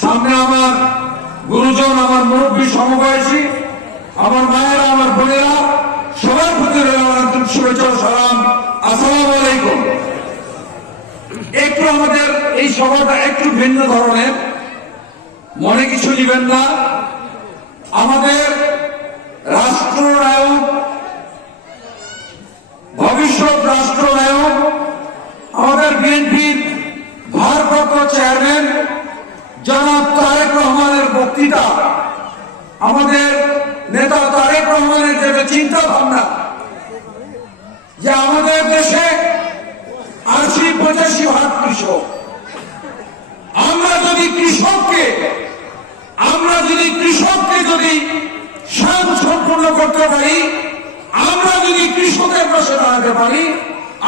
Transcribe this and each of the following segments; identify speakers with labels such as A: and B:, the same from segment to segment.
A: সামনে আমার গুরুজন, আমার মুরব্বী, সমবয়সী, আমার মায়েরা, আমার বোনেরা সবার প্রতি আন্তরিক শুভেচ্ছা সালাম। আসসালাম আলাইকুম। একটু আমাদের এই সভাটা একটু ভিন্ন ধরনের। মনে কিছু নেবেন না। আমাদের রাষ্ট্রনায়ক, ভবিষ্যৎ রাষ্ট্রনায়ক জনাব তারেক রহমানের বক্তৃতা, আমাদের নেতা তারেক রহমানের যে চিন্তা ভাবনা যে আমাদের দেশে আশি পঁচাশি ভাগ কৃষক। আমরা যদি কৃষককে, আমরা যদি কৃষককে যদি স্বয়ং সম্পূর্ণ করতে পারি, আমরা যদি কৃষকের পাশে দাঁড়াতে পারি,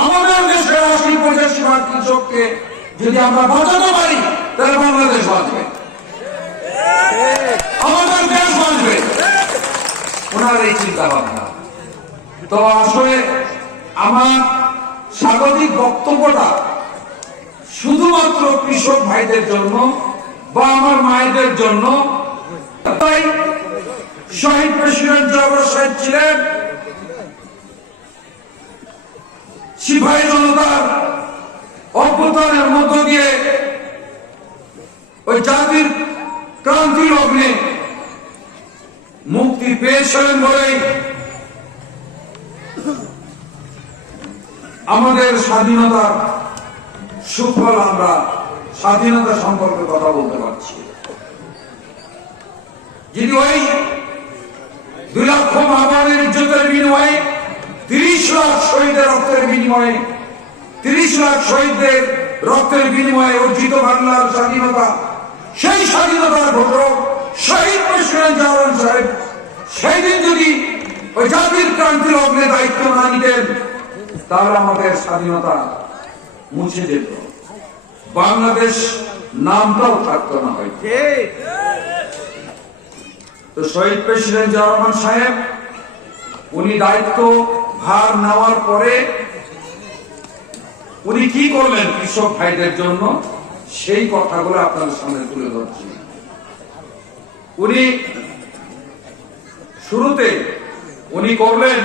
A: আমাদের দেশের আশি পঁচাশি ভাগ কৃষককে যদি আমরা বাঁচাতে পারি, তাহলে বাংলাদেশ বাঁচবে। আমাদের দেশ বাঁচবে। ওনার এই চিন্তা ভাবনা তো আসলে আমার স্বাগতিক বক্তব্যটা শুধুমাত্র কৃষক ভাইদের জন্য বা আমার মায়েদের জন্য। শহীদ প্রেসিডেন্ট জওয়াহর সাহেব ছিলেন সিপাহী জনতার অভ্যুত্থানের মধ্য দিয়ে ওই জাতির ক্রান্তি অগ্নে মুক্তি পেয়েছিলেন বলেই আমাদের স্বাধীনতার সুফল আমরা স্বাধীনতা সম্পর্কে কথা বলতে পারছি। যিনি ওই দুই লক্ষ মাহবানের ইজ্জতের বিনিময়ে, তিরিশ লাখ শহীদের রক্তের বিনিময়ে তিরিশ লাখ শহীদদের রক্তের বিনিময়ে অর্জিত বাংলার স্বাধীনতা, সেই স্বাধীনতার ঘটক শহীদ প্রেসিডেন্ট জাওয়ান সাহেব সেই দিন যদি ওই জাতির ক্রান্তি লগ্নে দায়িত্ব না নিতেন, তাহলে আমাদের স্বাধীনতা মুছে যেত। বাংলাদেশ নামটাও থাকতো না হয়তো। তো শহীদ প্রেসিডেন্ট রহমান সাহেব, উনি দায়িত্ব ভার নেওয়ার পরে উনি কি করলেন কৃষক ভাইদের জন্য? সেই কথাগুলো আপনাদের সামনে তুলে ধরছি। উনি শুরুতে উনি করলেন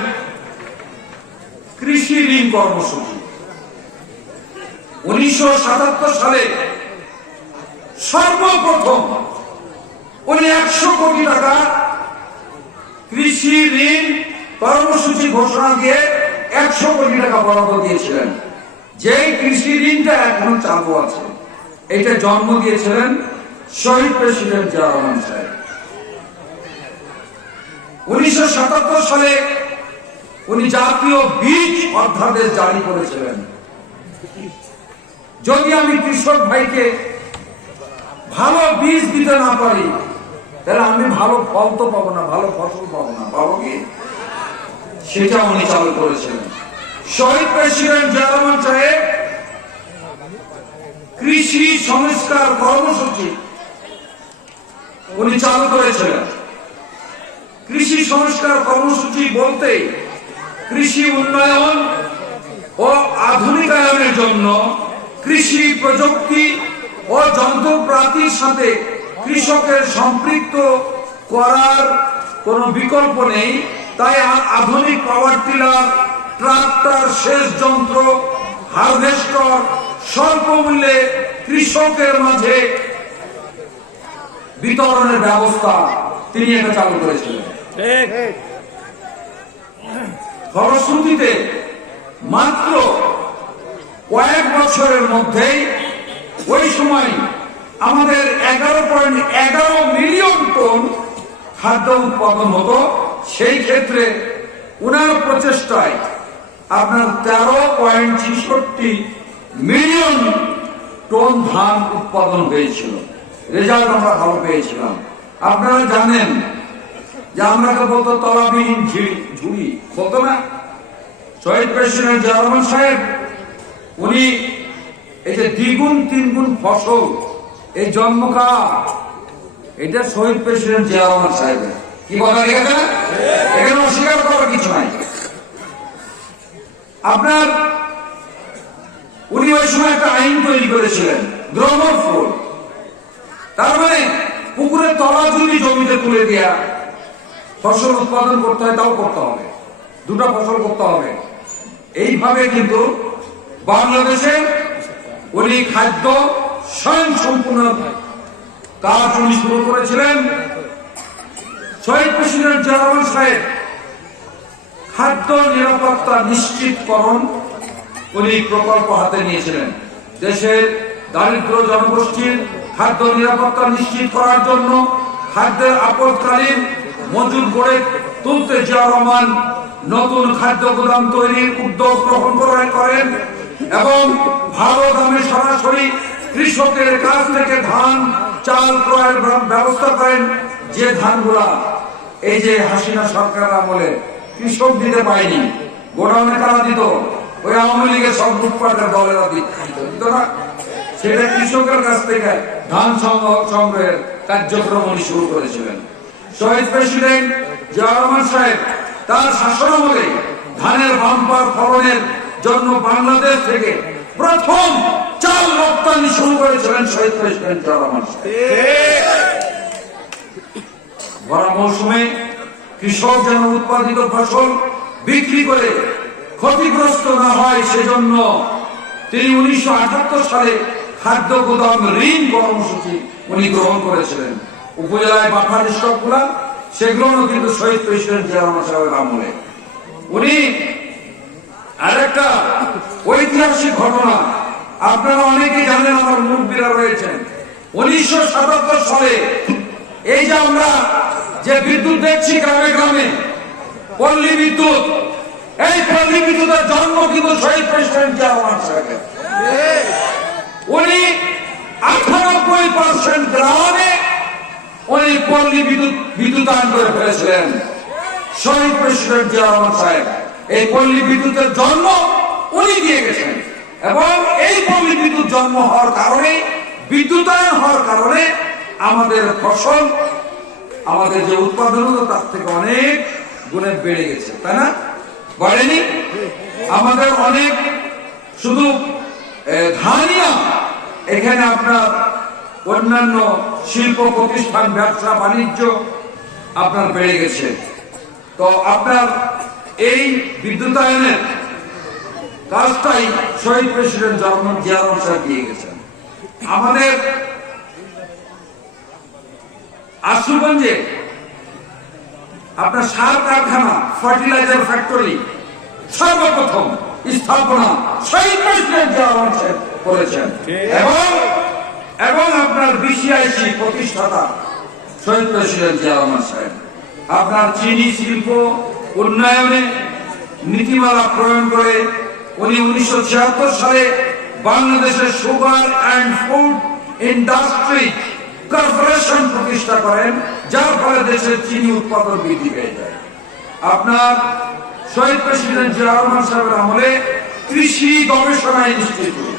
A: কৃষি ঋণ কর্মসূচি। উনিশশো সাতাত্তর সালে সর্বপ্রথম উনি একশো কোটি টাকা কৃষি ঋণ কর্মসূচি ঘোষণা দিয়ে একশো কোটি টাকা বরাদ্দ দিয়েছিলেন। যেই কৃষি ঋণটা এখনও চালু আছে, এটা জন্ম দিয়েছিলেন শহীদ প্রেসিডেন্ট জিয়া সাহেব। উনিশশো সালে উনি জাতীয় বীজ অধ্যাদেশ জারি করেছিলেন। যদি আমি কৃষক ভাইকে ভালো বীজ দিতে না পারি, তাহলে আমি ভালো ফল তো পাবো না, ভালো ফসল পাবো না। পাবো কি? সেটা উনি চালু করেছিলেন। শহীদ প্রেসিডেন্ট জিয়া সাহেব, কৃষি সংস্কার কর্মসূচি উনি চালু করেছিলেন। কৃষি সংস্কার কর্মসূচি বলতে কৃষি উন্নয়ন ও আধুনিকায়নের জন্য কৃষি প্রযুক্তি ও যন্ত্রপাতির সাথে কৃষকের সম্পৃক্ত করার কোনো বিকল্প নেই। তাই আধুনিক পাওয়ার টিলার ট্রাক্টর সেচ যন্ত্র হারভেস্টর স্বল্প মূল্যে কৃষকের মাঝে বিতরণের ব্যবস্থা তিনি এটা চালু করেছিলেন। ফলশ্রুতিতে মাত্র কয়েক বছরের মধ্যেই ওই সময় আমাদের এগারো পয়েন্ট এগারো মিলিয়ন টন খাদ্য উৎপাদন হতো। সেই ক্ষেত্রে উনার প্রচেষ্টায় আপনার তেরো পয়েন্ট ছেষট্টি মিলিয়ন টন ধান উৎপাদন হয়েছিল। রেজাল্ট আমরা ভালো পেয়েছিলাম। আপনারা জানেন যে আমরা বলতো তলাবিহীন ঝুড়ি, বলতো না? শহীদ প্রেসিডেন্ট জিয়া সাহেব, উনি এই যে দ্বিগুণ, তিনগুণ ফসল, এই জন্মকা এটা শহীদ প্রেসিডেন্ট জিয়া সাহেবের। কি লিখেছে এখানে অস্বীকার করার কিছু নাই। আপনার, উনি ওই সময় একটা আইন তৈরি করেছিলেন গ্রোমোর ফুল। তার মানে পুকুরের তলা যদি জমিতে তুলে দেয়া, ফসল উৎপাদন করতে হয়, তাও করতে হবে। দুটো ফসল করতে হবে। এইভাবে কিন্তু বাংলাদেশে উনি খাদ্য স্বয়ং সম্পূর্ণ কাজ উনি শুরু করেছিলেন। শহীদ প্রেসিডেন্ট জিয়ারহমান সাহেব খাদ্য নিরাপত্তা নিশ্চিতকরণ উনি প্রকল্প হাতে নিয়েছিলেন। দেশের দারিদ্র জনগোষ্ঠীর খাদ্য নিরাপত্তা নিশ্চিত করার জন্য খাদ্যের আপদকালীন মজুর গড়ে তুলতে জিয়া রহমান নতুন খাদ্য গুদাম তৈরির উদ্যোগ গ্রহণ করে- করেন এবং ভালো দামে সরাসরি কৃষকের কাছ থেকে ধান, চাল ক্রয়ের ব্যবস্থা করেন যে ধানগুলা। এই যে হাসিনা সরকার আমলে কৃষক দিতে পায়নি গোডাউনে কারা দিত? ওই আওয়ামী লীগের সব লুটপাটের দলেরা দিত। না? সেটা কৃষকের কাছ থেকে ধান সংগ্রহের কার্যক্রম উনি শুরু করেছিলেন। শহীদ প্রেসিডেন্ট জিয়া সাহেব তার শাসনামলে ধানের বাম্পার ফলনের জন্য বাংলাদেশ থেকে প্রথম চাল রপ্তানি শুরু করেছিলেন শহীদ প্রেসিডেন্ট জিয়া রহমান সাহেব। ভরা মৌসুমে কৃষক যেন উৎপাদিত ফসল বিক্রি করে ক্ষতিগ্রস্ত না হয়, সেজন্য তিনি উনিশশো সালে খাদ্য গুদাম ঋণ কর্মসূচি উনি গ্রহণ করেছিলেন। উপজেলায় বাফার স্টকগুলা সেগুলো কিন্তু শহীদ প্রেসিডেন্ট জিয়া রহমান সাহেবের আমলে। উনি আরেকটা ঐতিহাসিক ঘটনা, আপনারা অনেকেই জানেন, আমার মুরব্বীরা রয়েছেন উনিশশো সাতাত্তর সালে এই যে আমরা যে বিদ্যুৎ দেখছি গ্রামে গ্রামে পল্লী বিদ্যুৎ, এই পল্লী বিদ্যুতের জন্ম কিন্তু শহীদ প্রেসিডেন্ট জিয়া রহমান সাহেবের। উনি আটানব্বই পার্সেন্ট গ্রামে উনি পল্লী বিদ্যুৎ, বিদ্যুতায়ন করে ফেলেছিলেন। শহীদ প্রেসিডেন্ট জিয়া সাহেব, এই পল্লী বিদ্যুতের জন্ম উনি দিয়ে গেছেন। এবং এই পল্লী বিদ্যুৎ জন্ম হওয়ার কারণে, বিদ্যুতায়ন হওয়ার কারণে আমাদের ফসল আমাদের যে উৎপাদন হলো তার থেকে অনেক গুণে বেড়ে গেছে, তাই না? বাড়েনি আমাদের অনেক শুধু এখানে আপনার অন্যান্য শিল্প প্রতিষ্ঠান, ব্যবসা, বাণিজ্য আপনার বেড়ে গেছে। তো আপনার এই বিদ্যুতায়নের কাজটাই শহীদ প্রেসিডেন্ট জগন্নাথ জিয়া রহমান সাহেব দিয়ে গেছেন। আমাদের আশুগঞ্জে আপনার সার কারখানা ফার্টিলাইজার ফ্যাক্টরি সর্বপ্রথম স্থাপনা শহীদ প্রেসিডেন্ট জিয়া করেছেন। এবং এবং আপনার বিসিআইসি প্রতিষ্ঠাতা শহীদ প্রেসিডেন্ট জিয়া সাহেব। আপনার চিনি শিল্প উন্নয়নে নীতিমালা প্রণয়ন করে উনি উনিশশো ছিয়াত্তর সালে বাংলাদেশের sugar and food industry corporation প্রতিষ্ঠা করেন, যার ফলে দেশের চিনি উৎপাদন বৃদ্ধি পেয়ে যায়। আপনার শহীদ প্রেসিডেন্ট জিয়া রহমান সাহেবের আমলে কৃষি গবেষণা ইনস্টিটিউট।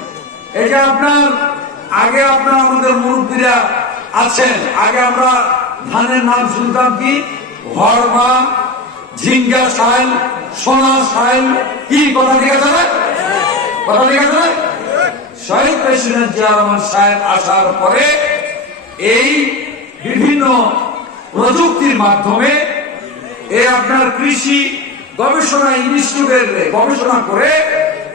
A: যে আপনার, আগে আপনার আমাদের মুরব্বীরা আছেন, আগে আমরা ধানের নাম শুনতাম কি? হরমা, ঝিঙ্গা সাইল সোনা সাইল কি কথা আছে না? কথা আছে না? শহীদ প্রেসিডেন্ট জিয়া রহমান সাহেব আসার পরে এই বিভিন্ন প্রযুক্তির মাধ্যমে এই আপনার কৃষি গবেষণা ইনস্টিটিউটের গবেষণা করে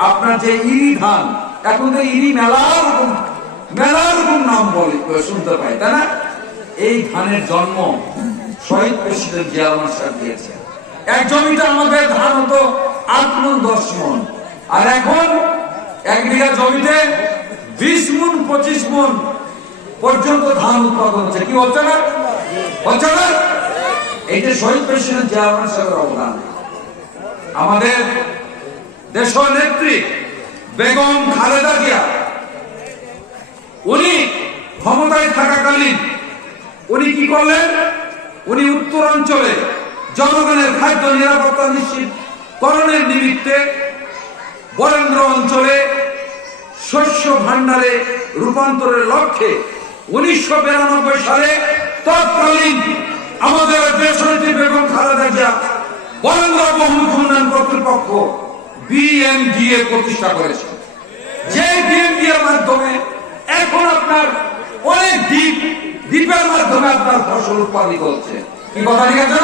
A: আপনার যে ইরি ধান, এখন তো ইরি মেলা রকম মেলা রকম নাম বলে শুনতে পাই, তাই না? এই ধানের জন্ম শহীদ প্রেসিডেন্ট জিয়া সাহেব দিয়েছেন। এক জমিতে আমাদের ধান হতো আট মন, দশ মন। আর এখন এক বিঘা জমিতে বিশ মন, পঁচিশ মন পর্যন্ত ধান উৎপাদন হচ্ছে। কি হচ্ছে না? হচ্ছে না? এই যে শহীদ প্রেসিডেন্ট জিয়া রহমান সাহেবের অবদান। আমাদের দেশ নেত্রী বেগম খালেদা জিয়া, উনি ক্ষমতায় থাকাকালীন উনি কি করলেন? উনি উত্তরাঞ্চলে জনগণের খাদ্য নিরাপত্তা নিশ্চিত করণের নিমিত্তে বরেন্দ্র অঞ্চলে শস্য ভান্ডারে রূপান্তরের লক্ষ্যে উনিশশো বিরানব্বই সালে তৎকালীন আমাদের দেশনেত্রী বেগম খালেদা জিয়া বরেন্দ্র বহুমুখ উন্নয়ন কর্তৃপক্ষ বিএমডিএ প্রতিষ্ঠা করেছে। যে বিএমডি এর মাধ্যমে এখন আপনার অনেক দ্বীপ, দ্বীপের মাধ্যমে আপনার ফসল উৎপাদিত হচ্ছে। কি কথা ঠিক আছে?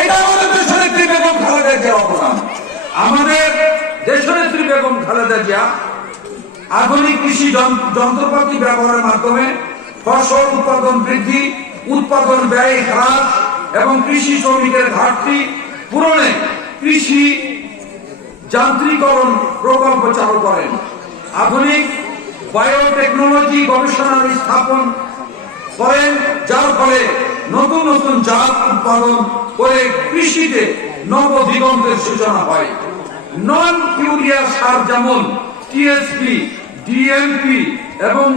A: এটা আমাদের দেশনেত্রী বেগম খালেদা জিয়ার অবদান। আমাদের দেশনেত্রী বেগম খালেদা জিয়া আধুনিক কৃষি যন- যন্ত্রপাতি ব্যবহারের মাধ্যমে ফসল উৎপাদন বৃদ্ধি, উৎপাদন ব্যয় হ্রাস এবং কৃষি শ্রমিকের ঘাটতি পূরণে কৃষি যান্ত্রিকরণ প্রকল্প চালু করেন। আধুনিক বায়োটেকনোলজি গবেষণার স্থাপন করেন, যার ফলে নতুন নতুন জাত উৎপাদন করে কৃষিতে নব দিগন্তের সূচনা হয়। নন ইউরিয়া সার যেমন টিএসপি ডিএমপি এবং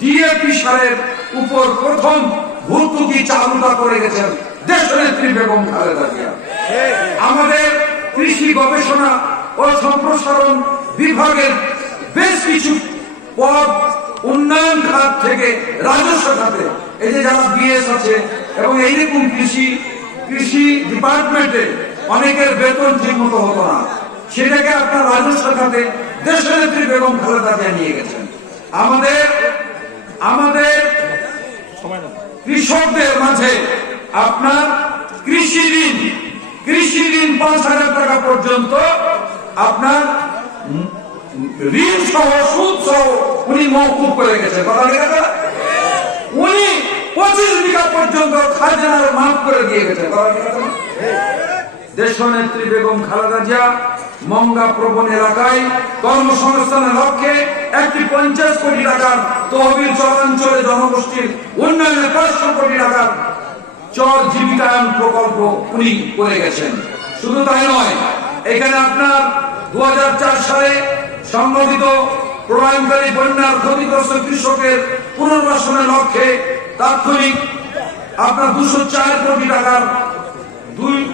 A: ডিএপি সারের উপর প্রথম ভর্তুকি চালুটা করে গেছেন দেশনেত্রী বেগম খালেদা জিয়া। আমাদের কৃষি গবেষণা ও সম্প্রসারণ বিভাগের বেশ কিছু পদ উন্নয়ন খাত থেকে রাজস্ব খাতে, এই যে যারা বিএস আছে এবং এইরকম কৃষি কৃষি ডিপার্টমেন্টে অনেকের বেতন ঠিক মতো হতো না। সেটাকে আপনার রাজস্ব খাতে দেশের নেত্রী বেগম খালেদা জিয়া নিয়ে গেছেন। আমাদের আমাদের কৃষকদের মাঝে আপনার কৃষি ঋণ কৃষি ঋণ পাঁচ হাজার টাকা পর্যন্ত আপনার ঋণ সহ সুদ সহ উনি মৌকুব করে গেছেন। কথা আছে উনি পঁচিশ বিঘা পর্যন্ত খাজনার মাফ করে দিয়ে গেছেন। কথা না? দেশনেত্রী বেগম খালেদা জিয়া মঙ্গা প্রবণ এলাকায় কর্মসংস্থানের লক্ষ্যে একটি পঞ্চাশ কোটি টাকার তহবিল চরাঞ্চলে জনগোষ্ঠীর উন্নয়নে পাঁচশো কোটি টাকার চর জীবিকায়ন প্রকল্প উনি করে গেছেন। শুধু তাই নয়, এখানে আপনার দু হাজার চার সালে সংগঠিত প্রলয়ঙ্কারী বন্যার ক্ষতিগ্রস্ত কৃষকের পুনর্বাসনের লক্ষ্যে তাৎক্ষণিক আপনার দুশো চার কোটি টাকার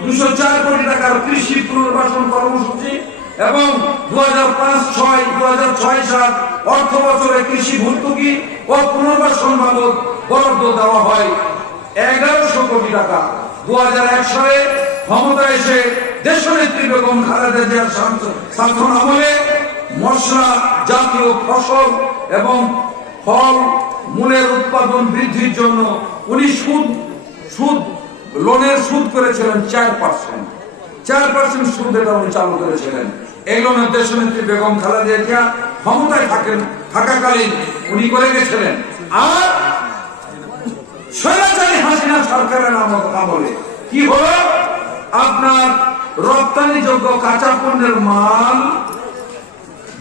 A: দুশো চার কোটি টাকার কৃষি পুনর্বাসন কর্মসূচি এবং দু হাজার পাঁচ ছয় দু হাজার ছয় সাত অর্থ বছরে কৃষি ভর্তুকি ও পুনর্বাসন বাবদ বরাদ্দ দেওয়া হয়। এগারোশো কোটি টাকা। দু হাজার এক সালে ক্ষমতা এসে দেশ দেশনেত্রী বেগম খালেদা জিয়ার শাসন আমলে মশলা, জাতীয় ফসল এবং ফল মূলের উৎপাদন বৃদ্ধির জন্য উনি সুদ সুদ লোনের সুদ করেছিলেন চার পার্সেন্ট চার পার্সেন্ট সুদ এটা উনি চালু করেছিলেন। এই লোনের দেশনেত্রী বেগম খালেদা জিয়া ক্ষমতায় থাকেন, থাকাকালীন উনি করে গেছিলেন। আর হাসিনা সরকারের আমলে কি হলো? আপনার রপ্তানিযোগ্য কাঁচা পণ্যের মাল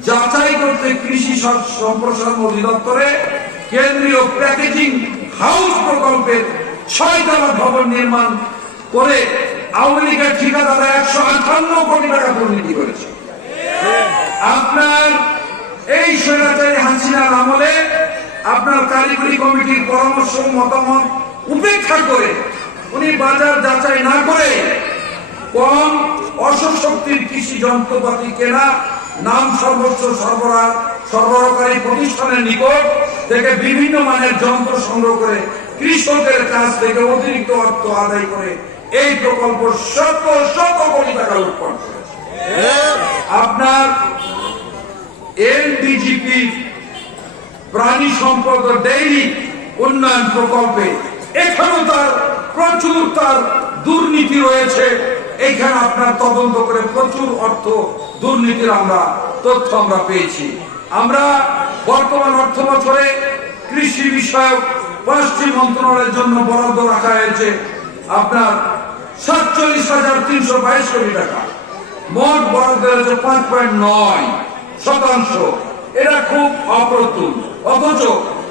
A: যাচাই করতে কৃষি সম- সম্প্রসারণ অধিদপ্তরে কেন্দ্রীয় প্যাকেজিং হাউস প্রকল্পের ছয়তলা ভবন নির্মাণ করে আওয়ামী লীগের ঠিকাদাররা একশো আটান্ন কোটি টাকা দুর্নীতি করেছে। আপনার এই স্বৈরাচারী হাসিনার আমলে আপনার কারিগরি কমিটির পরামর্শ, মতামত উপেক্ষা করে উনি বাজার যাচাই না করে কম অসশক্তির কৃষি যন্ত্রপাতি কেনা নাম সর্বোচ্চ সরবরাহ সরবরাহকারী প্রতিষ্ঠানের নিকট থেকে বিভিন্ন মানের যন্ত্র সংগ্রহ করে কৃষকের কাছ থেকে অতিরিক্ত অর্থ আদায় করে এই প্রকল্প শত শত কোটি টাকা উৎপন্ন করেছে। আপনার এনডিজিপি প্রাণী সম্পদ ডেইরি উন্নয়ন প্রকল্পে এখানেও তার প্রচুর তার দুর্নীতি রয়েছে। এখানে আপনার তদন্ত করে প্রচুর অর্থ দুর্নীতির আমরা তথ্য আমরা পেয়েছি। আমরা বর্তমান অর্থ বছরে কৃষি বিষয়ক পাঁচটি মন্ত্রণালয়ের জন্য বরাদ্দ রাখা হয়েছে আপনার সাতচল্লিশ হাজার তিনশো বাইশ কোটি টাকা। মোট বরাদ্দ হয়েছে পাঁচ পয়েন্ট নয় শতাংশ। এটা খুব অপ্রতুল। অথচ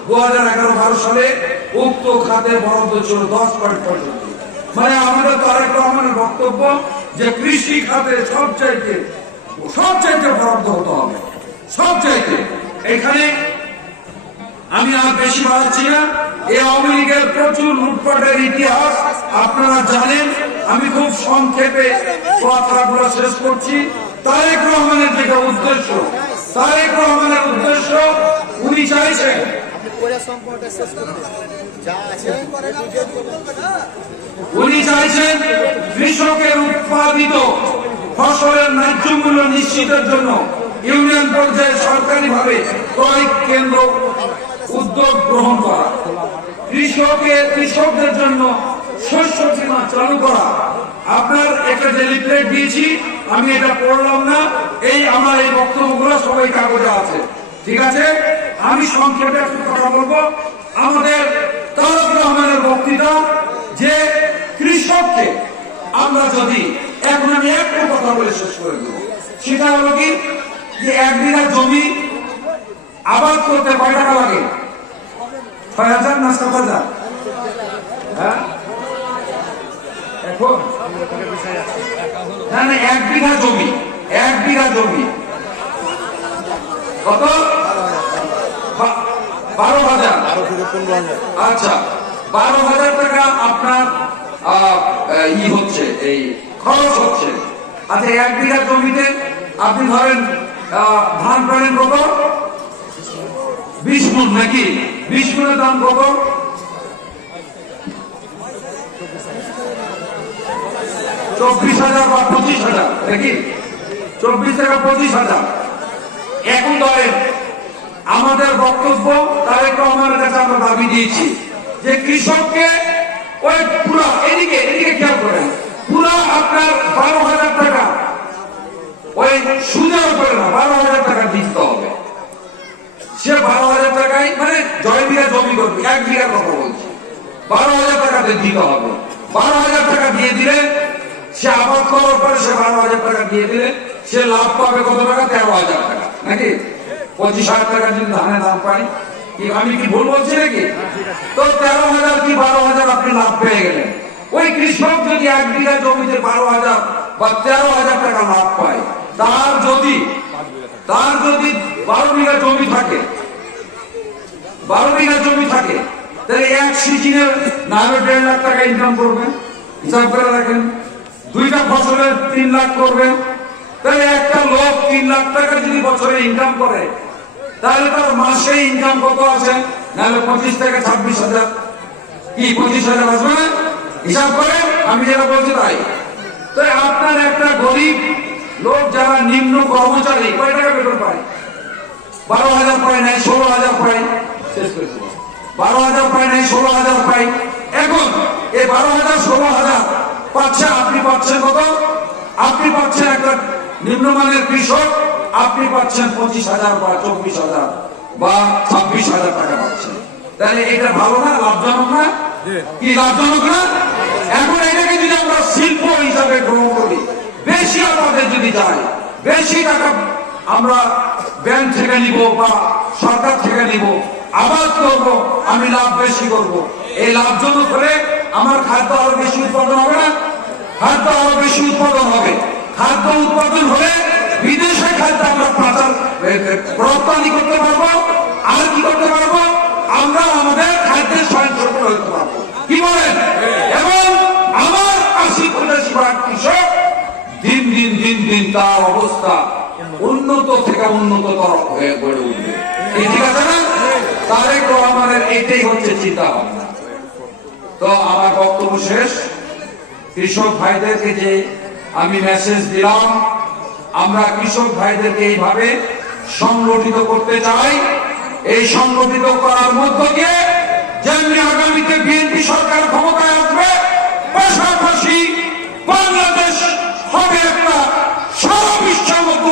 A: দু হাজার এগারো বারো সালে উক্ত খাতে বরাদ্দ ছিল দশ পয়েন্ট পঁয়ষট্টি। মানে আমাদের তারেক রহমানের বক্তব্য যে কৃষি খাতে সব চাইতে সব চাইতে বরাদ্দ হতে হবে। সব চাইতে এখানে আমি আর বেশি বাড়াচ্ছি না। এই প্রচুর লুটপাটের ইতিহাস, আপনারা জানেন, আমি খুব সংক্ষেপে কথাগুলো শেষ করছি। তারেক রহমানের উদ্দেশ্য। তারেক রহমানের উদ্দেশ্য উনি চাইছেন উনি চাইছেন কৃষকের উৎপাদিত ফসলের ন্যায্য মূল্য নিশ্চিতের জন্য ইউনিয়ন পর্যায়ে সরকারিভাবে ক্রয় কেন্দ্র উদ্যোগ গ্রহণ করা। কৃষকের কৃষকদের জন্য শস্য বীমা চালু করা। আপনার একটা যে দিয়েছি, আমি এটা পড়লাম না। এই আমার এই বক্তব্যগুলো সবাই কাগজে আছে। ঠিক আছে? আমি সংক্ষেপে কথা বলব। আমাদের তারক রহমানের বক্তৃতা যে কৃষককে আমরা যদি এখন আমি একটা কথা বলে শেষ করে দেবো। সেটা হলো কি? যে এক বিঘা জমি আবাদ করতে কয় টাকা লাগে? ছয় হাজার না সাত হাজার? হ্যাঁ? না না, এক বিঘা জমি, এক বিঘা জমি। কত? বারো হাজার। আচ্ছা বারো হাজার টাকা আপনার ই হচ্ছে, এই খরচ হচ্ছে। আচ্ছা এক বিঘা জমিতে আপনি ধরেন ধান পারেন কত? বিশ মন, নাকি? মনের দাম কত চব্বিশ হাজার বা পঁচিশ হাজার নাকি চব্বিশ টাকা পঁচিশ হাজার। এখন ধরেন, আমাদের বক্তব্য তারেক রহমানের কাছে আমরা দাবি দিয়েছি যে কৃষককে ওই পুরা, এদিকে এদিকে খেয়াল করেন, পুরা আপনার বারো হাজার টাকা, ওই সুদের উপরে না, বারো হাজার টাকা দিতে হবে। সে বারো হাজার টাকায় মানে জয় বিঘা জমি করবে, এক বিঘার কথা বলছি। বারো হাজার টাকা দিতে হবে। বারো হাজার টাকা দিয়ে দিলে সে আবাদ করার পরে সে বারো হাজার টাকা দিয়ে দিলে সে লাভ পাবে কত টাকা? তেরো হাজার টাকা। নাকি? পঁচিশ হাজার টাকা যদি ধানের দাম পাই আমি কি ভুল বলছি নাকি? তো তেরো হাজার কি বারো হাজার আপনি লাভ পেয়ে গেলেন? ওই কৃষক যদি এক বিঘা জমিতে বারো হাজার বা তেরো হাজার টাকা লাভ পায়, তার যদি তার যদি বারো বিঘা জমি থাকে, বারো বিঘা জমি থাকে, তাহলে এক সিজনের না হলে দেড় লাখ টাকা ইনকাম করবে। হিসাব করে রাখেন দুইটা ফসলের তিন লাখ করবে। তাহলে একটা লোক তিন লাখ টাকা যদি বছরে ইনকাম করে, তাহলে তার মাসে ইনকাম কত আছে? নাহলে পঁচিশ থেকে ছাব্বিশ হাজার। কি, পঁচিশ হাজার আসবে? হিসাব করে, আমি যেটা বলছি তাই। তো আপনার একটা গরিব লোক যারা নিম্ন কর্মচারী কয় টাকা বেতন পায়? বারো হাজার পায় নাই ষোলো হাজার পায়। শেষ করে বারো হাজার পায় নাই ষোলো হাজার পায়। এখন এই বারো হাজার ষোলো হাজার পাচ্ছে আপনি পাচ্ছেন কত? আপনি পাচ্ছেন একটা নিম্নমানের কৃষক আপনি পাচ্ছেন পঁচিশ হাজার বা চব্বিশ হাজার বা ছাব্বিশ হাজার টাকা পাচ্ছেন। তাহলে এটা ভালো না লাভজনক না? কি লাভজনক না? এখন এটাকে যদি আমরা শিল্প হিসাবে গ্রহণ বেশি আমাদের যদি যায় বেশি টাকা আমরা ব্যাংক থেকে নিব বা সরকার থেকে নিব আবাদ করব আমি লাভ বেশি করব। এই লাভজনক হলে আমার খাদ্য আরও বেশি উৎপাদন হবে না? খাদ্য আরও বেশি উৎপাদন হবে। খাদ্য উৎপাদন হলে বিদেশে খাদ্য আমরা পাচার রপ্তানি করতে পারব। আর কি করতে পারব? আমরা আমাদের খাদ্যের স্বয়ংসম্পূর্ণ হতে পারব। কি বলেন? এবং আমার আশি পঞ্চাশি ভাগ কৃষক তার অবস্থা উন্নত থেকে উন্নততর হয়ে গড়ে উঠবে। ঠিক আছে না? তারেক রহমানের এটাই হচ্ছে চিন্তা তো আমার বক্তব্য শেষ। কৃষক ভাইদেরকে যে আমি মেসেজ দিলাম, আমরা কৃষক ভাইদেরকে এইভাবে সংগঠিত করতে চাই। এই সংগঠিত করার মধ্য দিয়ে যেমনি আগামীতে বিএনপি সরকার ক্ষমতায় আসবে, পাশাপাশি বাংলাদেশ হবে একটা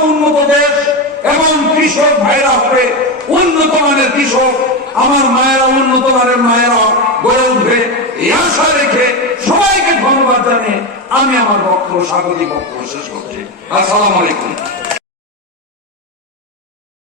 A: উন্নত দেশ এবং কৃষক ভাইরা হবে উন্নত মানের কৃষক। আমার মায়েরা উন্নত মানের মায়েরা গড়ে উঠবে। এই আশা রেখে সবাইকে ধন্যবাদ আমি আমার বক্তব্য, স্বাগতিক বক্তব্য শেষ করছি। আসসালাম আলাইকুম।